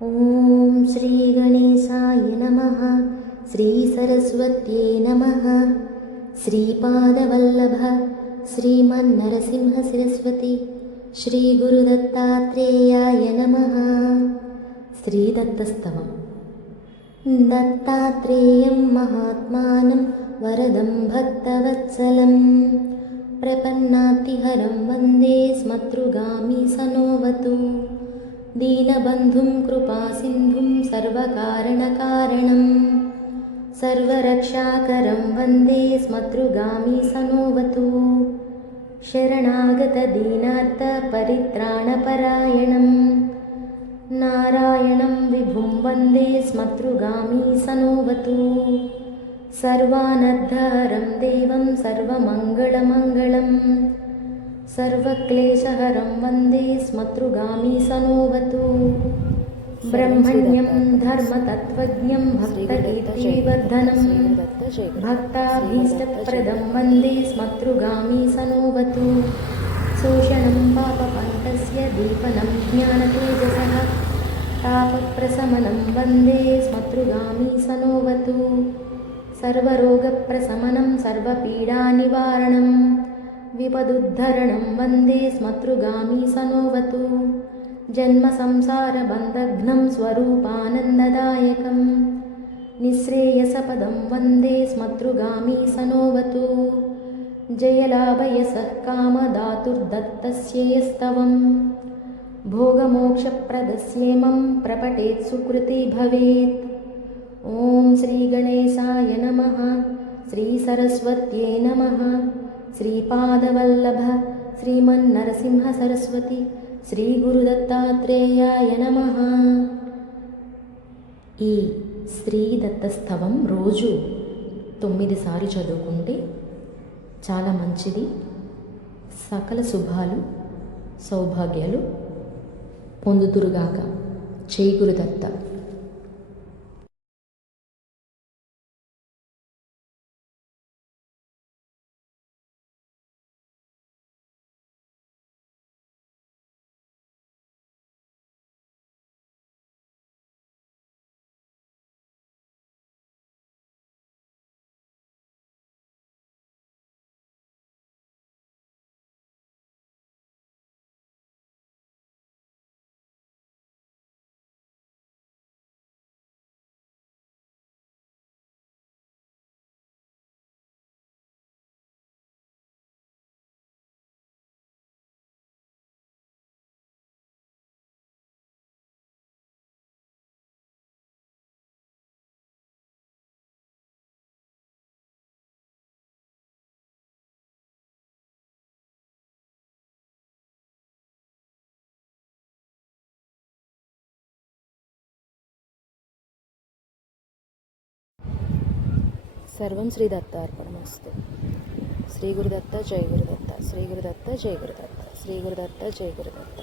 ॐ श्रीगणेशाय नमः। श्रीसरस्वत्यै नमः। श्रीपादवल्लभ श्रीमन्नरसिंहसरस्वती श्रीगुरुदत्तात्रेयाय नमः। श्रीदत्तस्तवम्। दत्तात्रेयं महात्मानं वरदं भक्तवत्सलं प्रपन्नातिहरं वन्दे स्मतृगामी सनोवतु। दीनबन्धुं कृपासिन्धुं सर्वकारणकारणं सर्वरक्षाकरं वन्दे स्मतृगामी सनोवतु। शरणागतदीनार्तपरित्राणपरायणं नारायणं विभुं वन्दे स्मतृगामी सनोवतु। सर्वानद्धहरं देवं सर्वमङ्गलमङ्गलं सर्वक्लेशहरं वन्दे स्मतृगामी सनोवतु। ब्रह्मण्यं धर्मतत्त्वज्ञं भक्तगीतिवर्धनं भक्ताभीष्टप्रदं वन्दे स्मतृगामी सनोवतु। शोषणं पापपङ्कस्य दीपनं ज्ञानतेजसः तापप्रशमनं वन्दे स्मतृगामी सनोवतु। सर्वरोगप्रशमनं सर्वपीडानिवारणं विपदुद्धरणं वन्दे स्मतृगामी सनोवतु। जन्मसंसारबन्धघ्नं स्वरूपानन्ददायकं निःश्रेयसपदं वन्दे स्मतृगामी सनोवतु। जयलाभयसः कामदातुर्दत्तस्येस्तवं भोगमोक्षप्रदस्येमं प्रपठेत् सुकृती भवेत्। ॐ श्रीगणेशाय नमः। श्रीसरस्वत्यै नमः। श्रीपादवल्लभ श्रीमन्नरसिंहसरस्वती శ్రీగురుదత్తాత్రేయాయ నమః. ఈ శ్రీదత్తస్తవం రోజు 9 సార్లు చదువుకుంటే చాలా మంచిది. సకల శుభాలు సౌభాగ్యాలు పొందుతురుగాక. జై గురుదత్త. సర్వం శ్రీ దత్తార్పణమస్తు. శ్రీ గురుదత్త జై గురుదత్త. శ్రీ గురుదత్త జై గురుదత్త. శ్రీ గురుదత్త జై గురుదత్త.